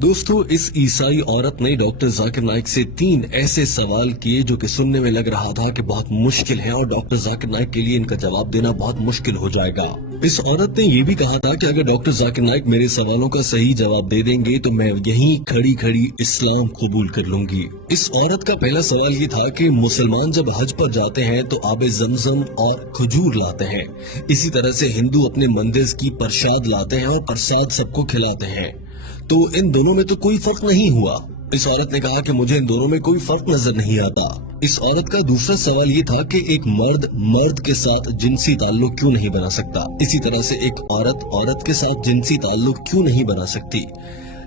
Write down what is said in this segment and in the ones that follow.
दोस्तों, इस ईसाई औरत ने डॉक्टर जाकिर नाइक से 3 ऐसे सवाल किए जो कि सुनने में लग रहा था कि बहुत मुश्किल है और डॉक्टर जाकिर नाइक के लिए इनका जवाब देना बहुत मुश्किल हो जाएगा। इस औरत ने ये भी कहा था कि अगर डॉक्टर जाकिर नाइक मेरे सवालों का सही जवाब दे देंगे तो मैं यहीं खड़ी खड़ी इस्लाम कबूल कर लूंगी। इस औरत का पहला सवाल ये था कि मुसलमान जब हज पर जाते हैं तो आबे जमजम और खजूर लाते हैं, इसी तरह से हिंदू अपने मंदिर की प्रसाद लाते हैं और प्रसाद सबको खिलाते हैं, तो इन दोनों में तो कोई फर्क नहीं हुआ। इस औरत ने कहा कि मुझे इन दोनों में कोई फर्क नजर नहीं आता। इस औरत का दूसरा सवाल ये था कि एक मर्द के साथ जिनसी ताल्लुक क्यों नहीं बना सकता, इसी तरह से एक औरत के साथ जिनसी ताल्लुक क्यों नहीं बना सकती।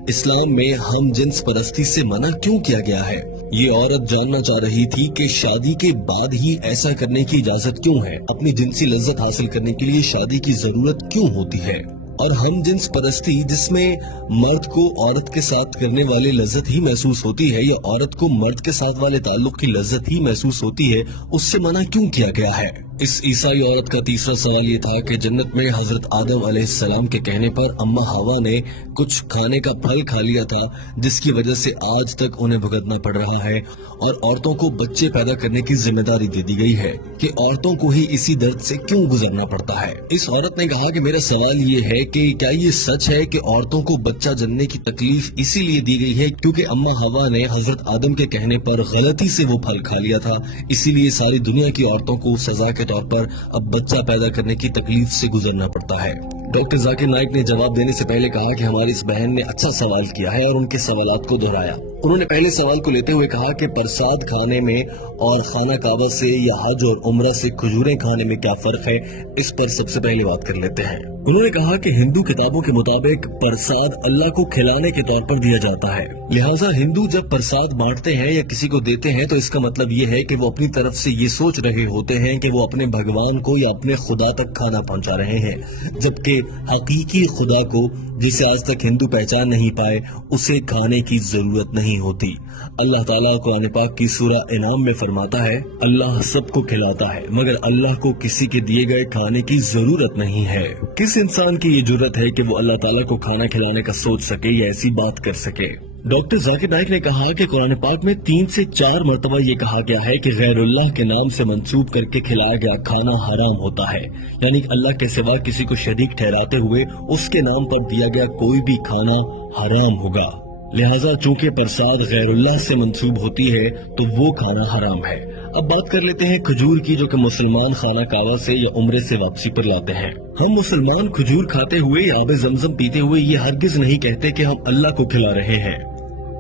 इस्लाम में हम जिन्स परस्ती से मना क्यों किया गया है। ये औरत जानना चाह रही थी कि शादी के बाद ही ऐसा करने की इजाजत क्यों है, अपनी जिनसी लज्जत हासिल करने के लिए शादी की जरूरत क्यों होती है। और हम जिन्स परस्ती जिसमें मर्द को औरत के साथ करने वाली लज्जत ही महसूस होती है या औरत को मर्द के साथ वाले ताल्लुक की लज्जत ही महसूस होती है, उससे मना क्यों किया गया है। इस ईसाई औरत का तीसरा सवाल ये था कि जन्नत में हजरत आदम अलैहिस्सलाम के कहने पर अम्मा हवा ने कुछ खाने का फल खा लिया था, जिसकी वजह से आज तक उन्हें भुगतना पड़ रहा है और औरतों को बच्चे पैदा करने की जिम्मेदारी दे दी गई है कि औरतों को ही इसी दर्द से क्यों गुजरना पड़ता है। इस औरत ने कहा कि मेरा सवाल ये है कि क्या ये सच है कि औरतों को बच्चा जनने की तकलीफ इसीलिए दी गई है क्योंकि अम्मा हवा ने हजरत आदम के कहने पर गलती से वो फल खा लिया था, इसीलिए सारी दुनिया की औरतों को सजा के तौर पर अब बच्चा पैदा करने की तकलीफ से गुजरना पड़ता है। डॉक्टर जाकिर नाइक ने जवाब देने से पहले कहा कि हमारी इस बहन ने अच्छा सवाल किया है और उनके सवालात को दोहराया। उन्होंने पहले सवाल को लेते हुए कहा कि प्रसाद खाने में और खाना काबा से या हज और उम्रा से खजूरें खाने में क्या फर्क है, इस पर सबसे पहले बात कर लेते हैं। उन्होंने कहा कि हिंदू किताबों के मुताबिक प्रसाद अल्लाह को खिलाने के तौर पर दिया जाता है, लिहाजा हिंदू जब प्रसाद बांटते हैं या किसी को देते हैं तो इसका मतलब ये है कि वो अपनी तरफ से ये सोच रहे होते हैं कि वो अपने भगवान को या अपने खुदा तक खाना पहुंचा रहे हैं, जबकि हकीकी खुदा को, जिसे आज तक हिंदू पहचान नहीं पाए, उसे खाने की जरूरत नहीं होती। अल्लाह ताला कुरान पाक की सूरा इनाम में फरमाता है, अल्लाह सबको खिलाता है मगर अल्लाह को किसी के दिए गए खाने की जरूरत नहीं है। किस इंसान की ये जरूरत है कि वो अल्लाह ताला को खाना खिलाने का सोच सके या ऐसी बात कर सके। डॉक्टर जाकिर नाइक ने कहा कि कुरान पाक में 3 से 4 मरतबा ये कहा गया है कि गैरुल्लाह के नाम से मंसूब करके खिलाया गया खाना हराम होता है, यानी अल्लाह के सिवा किसी को शरीक ठहराते हुए उसके नाम पर दिया गया कोई भी खाना हराम होगा। लिहाजा चूंकि प्रसाद गैरुल्लाह से मंसूब होती है तो वो खाना हराम है। अब बात कर लेते हैं खजूर की, जो कि मुसलमान खाना काबा से या उम्रे से वापसी पर लाते हैं। हम मुसलमान खजूर खाते हुए या आबे जमजम पीते हुए ये हरगिज नहीं कहते कि हम अल्लाह को खिला रहे हैं।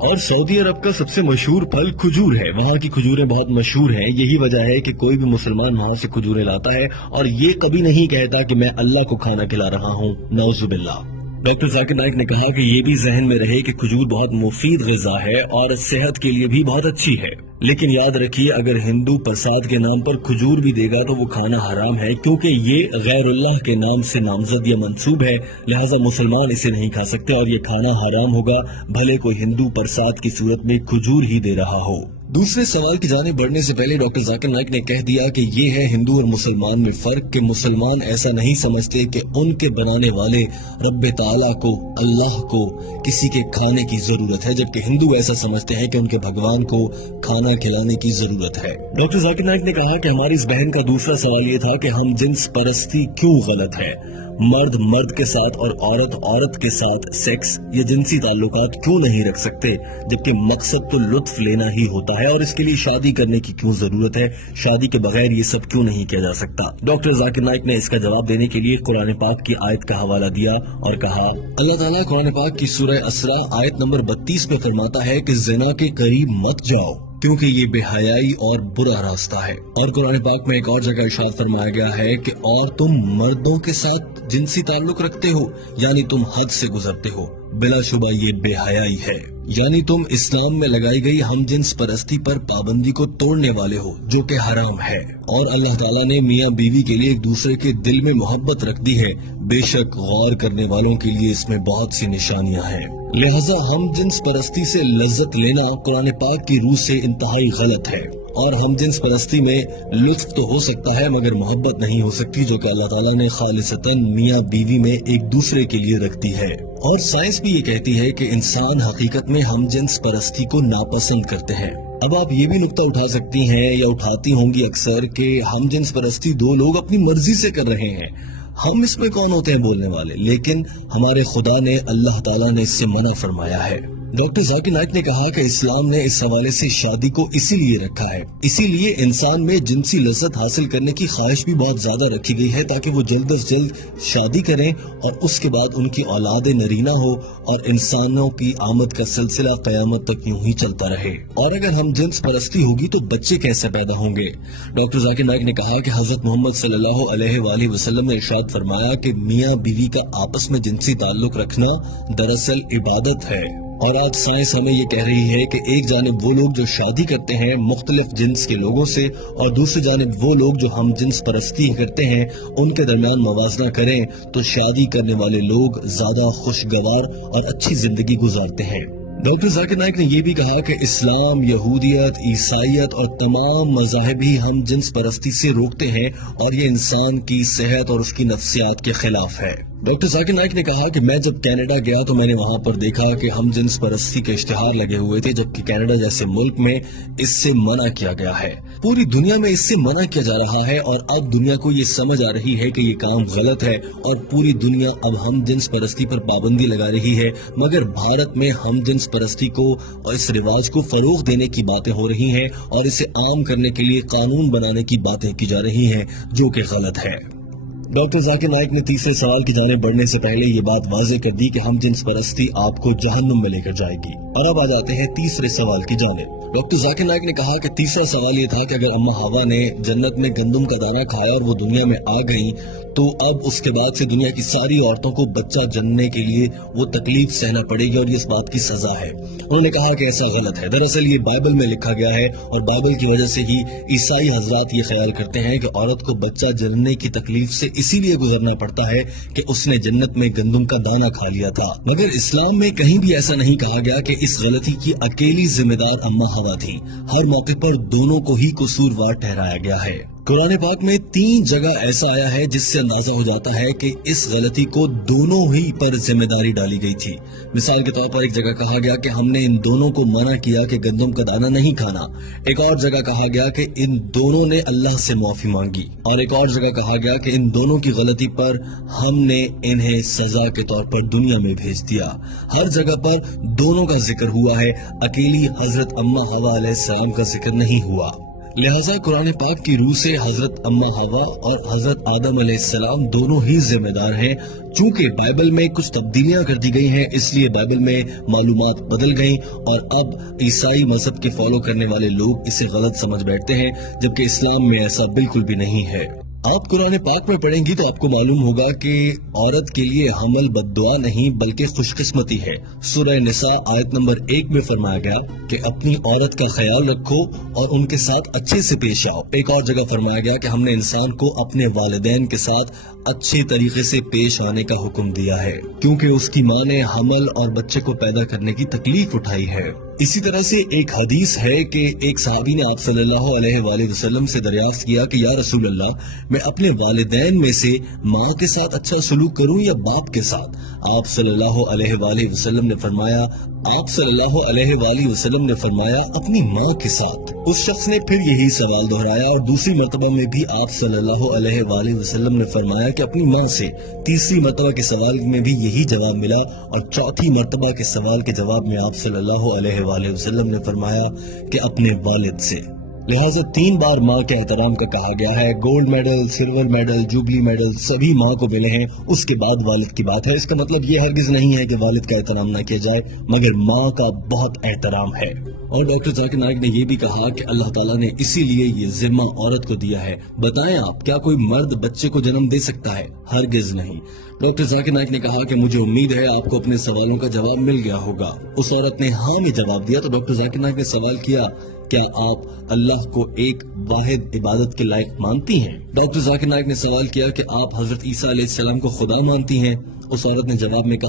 और सऊदी अरब का सबसे मशहूर फल खजूर है, वहाँ की खजूरें बहुत मशहूर हैं। यही वजह है कि कोई भी मुसलमान वहाँ से खजूरें लाता है और ये कभी नहीं कहता कि मैं अल्लाह को खाना खिला रहा हूँ, नौजुबिल्लाह। डॉक्टर जाकिर नाइक ने कहा कि ये भी जहन में रहे कि खजूर बहुत मुफीद ग़िज़ा है और सेहत के लिए भी बहुत अच्छी है, लेकिन याद रखिए अगर हिंदू प्रसाद के नाम पर खजूर भी देगा तो वो खाना हराम है, क्योंकि ये गैरुल्लाह के नाम से नामजद या मंसूब है, लिहाजा मुसलमान इसे नहीं खा सकते और ये खाना हराम होगा, भले कोई हिंदू प्रसाद की सूरत में खजूर ही दे रहा हो। दूसरे सवाल की जाने बढ़ने से पहले डॉक्टर जाकिर नाइक ने कह दिया कि ये है हिंदू और मुसलमान में फर्क कि मुसलमान ऐसा नहीं समझते कि उनके बनाने वाले रब्बे ताला को, अल्लाह को किसी के खाने की जरूरत है, जबकि हिंदू ऐसा समझते हैं कि उनके भगवान को खाना खिलाने की जरूरत है। डॉक्टर जाकिर नाइक ने कहा कि हमारी इस बहन का दूसरा सवाल ये था कि हम जिन्स परस्ती क्यों गलत है, मर्द के साथ और औरत के साथ सेक्स या जिनसी ताल्लुकात क्यों नहीं रख सकते, जबकि मकसद तो लुत्फ लेना ही होता है और इसके लिए शादी करने की क्यों जरूरत है, शादी के बगैर ये सब क्यों नहीं किया जा सकता। डॉक्टर जाकिर नाइक ने इसका जवाब देने के लिए कुरान पाक की आयत का हवाला दिया और कहा, अल्लाह ताला कुरान पाक की सूरह असरा आयत नंबर 32 में फरमाता है कि ज़िना के करीब मत जाओ क्योंकि ये बेहयाई और बुरा रास्ता है। और कुरान पाक में एक और जगह इरशाद फरमाया गया है कि और तुम मर्दों के साथ जिनसी ताल्लुक रखते हो, यानी तुम हद से गुजरते हो, बिलाशुबा ये बेहयाई है, यानी तुम इस्लाम में लगाई गई हम जिन्स परस्ती पर पाबंदी को तोड़ने वाले हो, जो कि हराम है। और अल्लाह ताला ने मियाँ बीवी के लिए एक दूसरे के दिल में मोहब्बत रख दी है, बेशक गौर करने वालों के लिए इसमें बहुत सी निशानियाँ हैं। लिहाजा हम जिन्स परस्ती से लज्जत लेना कुरान पाक की रूह से इंतहाई गलत है और हम जिन्स परस्ती में लुत्फ तो हो सकता है मगर मोहब्बत नहीं हो सकती, जो कि अल्लाह ताला ने खालिसतन मियाँ बीवी में एक दूसरे के लिए रख दी है। اور سائنس بھی یہ کہتی ہے کہ انسان حقیقت میں ہم جنس پرستی کو ناپسند کرتے ہیں۔ اب آپ یہ بھی نقطہ اٹھا سکتی ہیں یا اٹھاتی ہوں گی اکثر کہ ہم جنس پرستی دو لوگ اپنی مرضی سے کر رہے ہیں، ہم اس میں کون ہوتے ہیں بولنے والے، لیکن ہمارے خدا نے، اللہ تعالیٰ نے اس سے منع فرمایا ہے۔ ڈاکٹر ذاکر نائک نے کہا کہ اسلام نے اس حوالے سے شادی کو اسی لیے رکھا ہے، اسی لیے انسان میں جنسی لذت حاصل کرنے کی خواہش بھی بہت زیادہ رکھی گئی ہے تاکہ وہ جلد از جلد شادی کریں اور اس کے بعد ان کی اولاد نرینہ ہو اور انسانوں کی آمد کا سلسلہ قیامت تک یوں ہی چلتا رہے۔ اور اگر ہم جنس پرستی ہوگی تو بچے کیسے پیدا ہوں گے؟ ڈاکٹر ذاکر نائک نے کہا کہ حضرت محمد صلی اللہ علیہ وآلہ وسلم نے ارشاد فرمایا کہ میاں بیوی کا آپس میں جنسی تعلق رکھنا دراصل عبادت ہے۔ اور آج سائنس ہمیں یہ کہہ رہی ہے کہ ایک جانب وہ لوگ جو شادی کرتے ہیں مختلف جنس کے لوگوں سے اور دوسری جانب وہ لوگ جو ہم جنس پرستی کرتے ہیں ان کے درمیان موازنہ کریں تو شادی کرنے والے لوگ زیادہ خوشگوار اور اچھی زندگی گزارتے ہیں۔ ڈاکٹر ذاکر نائک نے یہ بھی کہا کہ اسلام، یہودیت، عیسائیت اور تمام مذاہب ہی ہم جنس پرستی سے روکتے ہیں اور یہ انسان کی صحت اور اس کی نفسیات کے خلاف ہے۔ ڈاکٹر ذاکر نائک نے کہا کہ میں جب کینیڈا گیا تو میں نے وہاں پر دیکھا کہ ہم جنس پرستی کے اشتہار لگے ہوئے تھے، جبکہ کینیڈا جیسے ملک میں اس سے منع کیا گیا ہے۔ پوری دنیا میں اس سے منع کیا جا رہا ہے اور اب دنیا کو یہ سمجھ آ رہی ہے کہ یہ کام غلط ہے اور پوری دنیا اب ہم جنس پرستی پر پابندی لگا رہی ہے، مگر بھارت میں ہم جنس پرستی کو اور اس رواج کو فروغ دینے کی باتیں ہو رہی ہیں اور اسے عام کرنے کے لیے قانون بنانے کی باتیں کی جا رہی ہیں، جو کہ غلط ہے۔ ڈاکٹر ذاکر نائک نے تیسرے سوال کی جانب بڑھنے سے پہلے یہ بات واضح کر دی کہ ہم جنس پرستی آپ کو جہنم میں لے کر جائے گی۔ اور اب آ جاتے ہیں تیسرے سوال کی جانب۔ ڈاکٹر ذاکر نائک نے کہا کہ تیسرا سوال یہ تھا کہ اگر اما ہوا نے جنت میں گندم کا دانہ کھایا اور وہ دنیا میں آ گئی تو اب اس کے بعد سے دنیا کی ساری عورتوں کو بچہ جننے کے لیے وہ تکلیف سہنا پڑے گی اور یہ اس بات کی سزا ہے۔ انہوں نے کہا کہ ایسا غلط ہے، دراصل یہ بائبل میں لکھا گیا ہے اور بائبل کی وجہ سے ہی عیسائی حضرات یہ خیال کرتے ہیں کہ عورت کو بچہ جننے کی تکلیف سے اسی لیے گزرنا پڑتا ہے کہ اس نے جنت میں گندم کا دانہ کھا لیا تھا، مگر اسلام میں کہیں بھی ایسا نہیں کہا گیا کہ اس غلطی کی اکیلی ذمہ دار اما ہوا تھی۔ ہر موقع پر دونوں کو ہی قصوروار ٹھہرایا گیا ہے۔ قرآن پاک میں 3 جگہ ایسا آیا ہے جس سے اندازہ ہو جاتا ہے کہ اس غلطی کو دونوں ہی پر ذمہ داری ڈالی گئی تھی۔ مثال کے طور پر ایک جگہ کہا گیا کہ ہم نے ان دونوں کو منع کیا کہ گندم کا دانہ نہیں کھانا، ایک اور جگہ کہا گیا کہ ان دونوں نے اللہ سے معافی مانگی، اور ایک اور جگہ کہا گیا کہ ان دونوں کی غلطی پر ہم نے انہیں سزا کے طور پر دنیا میں بھیج دیا۔ ہر جگہ پر دونوں کا ذکر ہوا ہے، اکیلی حضرت اما حوا علیہ السلام کا ذکر نہیں ہوا۔ لہٰذا قرآن پاک کی روح سے حضرت اما حوا اور حضرت آدم علیہ السلام دونوں ہی ذمہ دار ہیں۔ چونکہ بائبل میں کچھ تبدیلیاں کر دی گئی ہیں، اس لیے بائبل میں معلومات بدل گئیں اور اب عیسائی مذہب کے فالو کرنے والے لوگ اسے غلط سمجھ بیٹھتے ہیں، جبکہ اسلام میں ایسا بالکل بھی نہیں ہے۔ آپ قرآن پاک میں پڑھیں گی تو آپ کو معلوم ہوگا کہ عورت کے لیے حمل بد دعا نہیں بلکہ خوش قسمتی ہے۔ سورہ نساء آیت نمبر 1 میں فرمایا گیا کہ اپنی عورت کا خیال رکھو اور ان کے ساتھ اچھے سے پیش آؤ۔ ایک اور جگہ فرمایا گیا کہ ہم نے انسان کو اپنے والدین کے ساتھ اچھے طریقے سے پیش آنے کا حکم دیا ہے، کیونکہ اس کی ماں نے حمل اور بچے کو پیدا کرنے کی تکلیف اٹھائی ہے۔ اسی طرح سے ایک حدیث ہے کہ ایک صحابی نے آپ صلی اللہ علیہ وآلہ وسلم سے دریافت کیا کہ یا رسول اللہ، میں اپنے والدین میں سے ماں کے ساتھ اچھا سلوک کروں یا باپ کے ساتھ؟ آپ صلی اللہ علیہ وآلہ وسلم نے فرمایا اپنی ماں کے ساتھ۔ اس شخص نے پھر یہی سوال دہرایا اور دوسری مرتبہ میں بھی آپ صلی اللہ علیہ وآلہ وسلم نے فرمایا کہ اپنی ماں سے۔ تیسری مرتبہ کے سوال میں بھی یہی جواب ملا اور چوتھی مرتبہ کے سوال کے جواب میں آپ صلی اللہ علیہ وآلہ وسلم نے فرمایا کہ اپنے والد سے۔ لہٰذا 3 بار ماں کے احترام کا کہا گیا ہے۔ Gold medal, silver medal, jubilee medal سبھی ماں کو ملے ہیں، اس کے بعد والد کی بات ہے۔ اس کا مطلب یہ ہرگز نہیں ہے کہ والد کا احترام نہ کیا جائے، مگر ماں کا بہت احترام ہے۔ اور ڈاکٹر ذاکر نائک نے یہ بھی کہا کہ اللہ تعالیٰ نے اسی لیے یہ ذمہ عورت کو دیا ہے۔ بتائیں آپ، کیا کوئی مرد بچے کو جنم دے سکتا ہے؟ ہرگز نہیں۔ ڈاکٹر ذاکر نائک نے کہا کہ مجھے امید ہے آپ کو اپنے سوالوں کا جواب مل گیا ہوگا۔ اس عورت نے ہاں میں جواب دیا تو ڈاکٹر ذاکر نائک نے سوال کیا، کیا آپ اللہ کو ایک واحد عبادت کے لائق مانتی ہیں؟ ڈاکٹر ذاکر نائک نے سوال کیا کہ آپ حضرت عیسیٰ علیہ السلام کو خدا مانتی ہیں؟ اس عورت نے جواب میں کہا